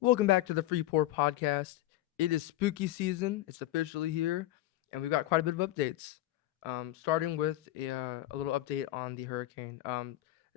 Welcome back to the Free Pour Podcast. It is spooky season. It's officially here, and we've got quite a bit of updates. Starting with a little update on the hurricane.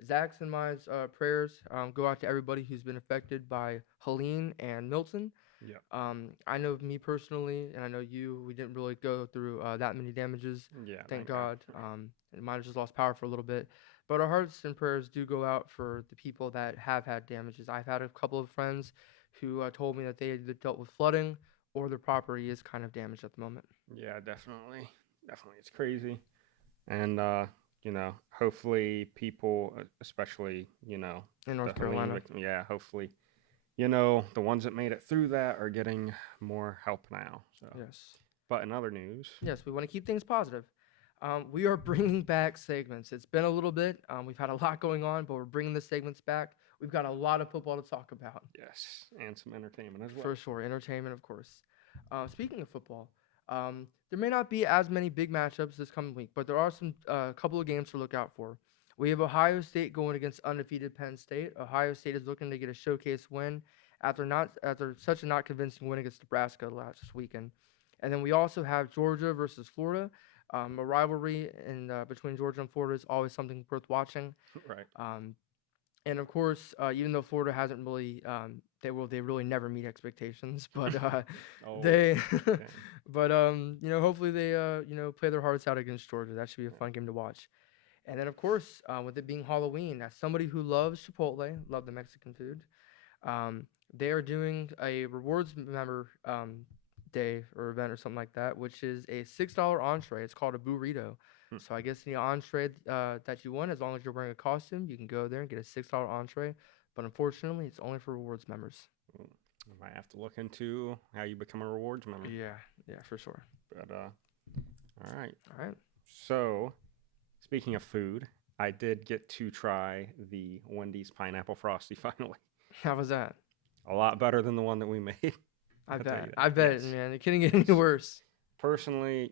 Zach's and my prayers go out to everybody who's been affected by Helene and Milton. Yeah. I know me personally, and I know you. We didn't really go through that many damages, Yeah, thank thank God. God. And mine just lost power for a little bit, but our hearts and prayers do go out for the people that have had damages. I've had a couple of friends who told me that they either dealt with flooding or their property is kind of damaged at the moment. Yeah, definitely. Definitely. It's crazy. And, hopefully people, especially, In the North Helene Carolina. victim, yeah, hopefully, the ones that made it through that are getting more help now. So, Yes. but in other news, Yes, we want to keep things positive. We are bringing back segments. It's been a little bit. We've had a lot going on, but we're bringing the segments back. We've got a lot of football to talk about. yes, and some entertainment as well. For sure. Entertainment, of course. Speaking of football, there may not be as many big matchups this coming week, but there are some couple of games to look out for. We have Ohio State going against undefeated Penn State. Ohio State is looking to get a showcase win after such a not convincing win against Nebraska last weekend. And then we also have Georgia versus Florida. A rivalry in between Georgia and Florida is always something worth watching. Right. Um, and of course, even though Florida hasn't really, they really never meet expectations, but Oh, they, okay. hopefully they, play their hearts out against Georgia. That should be a Yeah. fun game to watch. And then of course, with it being Halloween, as somebody who loves Chipotle, love the Mexican food, they are doing a rewards member day or event or something like that, which is a $6 entree. It's called a burrito. Hmm. So I guess the entree that you want, as long as you're wearing a costume, you can go there and get a $6 entree. But unfortunately, it's only for rewards members. Well, I might have to look into how you become a rewards member. Yeah, yeah, for sure. But, all right. All right. So, speaking of food, I did get to try the Wendy's pineapple frosty finally. How was that? A lot better than the one that we made. I I'll tell you bet. that. I bet, Yes. man. It couldn't get any worse. Personally,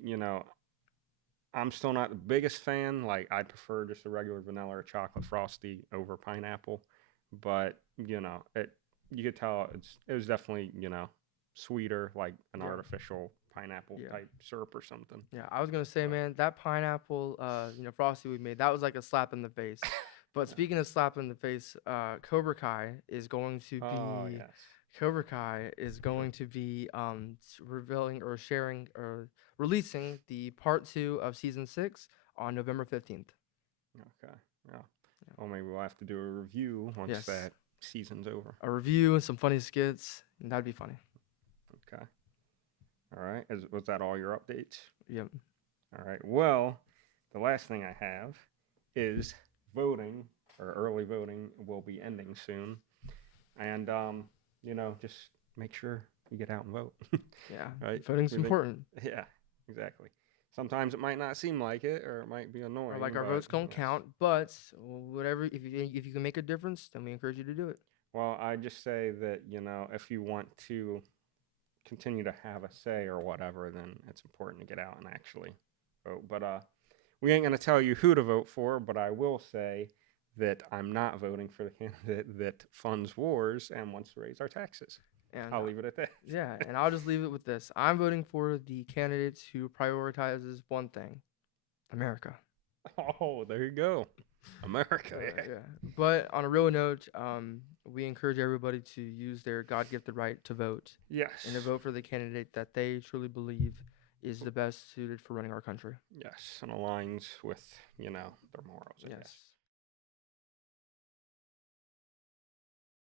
I'm still not the biggest fan. Like, I prefer just a regular vanilla or chocolate frosty over pineapple. But, you could tell it was definitely, sweeter, like an Yeah. artificial pineapple Yeah. type syrup or something. Yeah, I was gonna say, But, man, that pineapple, frosty we made, that was like a slap in the face. But yeah. speaking of slap in the face, Cobra Kai is going to Oh, be yes. Cobra Kai is going to be revealing or sharing or releasing the part 2 of season 6 on November 15th. Okay. Yeah. Well, maybe we'll have to do a review once Yes, that season's over. a review and some funny skits, and that'd be funny. Okay. All right. Was that all your updates? Yep. All right. Well, the last thing I have is voting, or early voting will be ending soon. And, just make sure you get out and vote. Yeah, Right? voting's We think- important. Yeah, exactly. Sometimes it might not seem like it, or it might be Or annoying. like our but votes don't yes. count, but whatever, if you can make a difference, then we encourage you to do it. Well, I just say that, if you want to continue to have a say or whatever, then it's important to get out and actually vote. But we ain't going to tell you who to vote for, but I will say that I'm not voting for the candidate that funds wars and wants to raise our taxes. And I'll leave it at that. yeah, and I'll just leave it with this. I'm voting for the candidate who prioritizes one thing, America. Oh, there you go. America. Yeah. Yeah. But on a real note, we encourage everybody to use their God-gifted right to vote Yes. and to vote for the candidate that they truly believe is the best suited for running our country. Yes, and aligns with, their morals. I Yes. guess.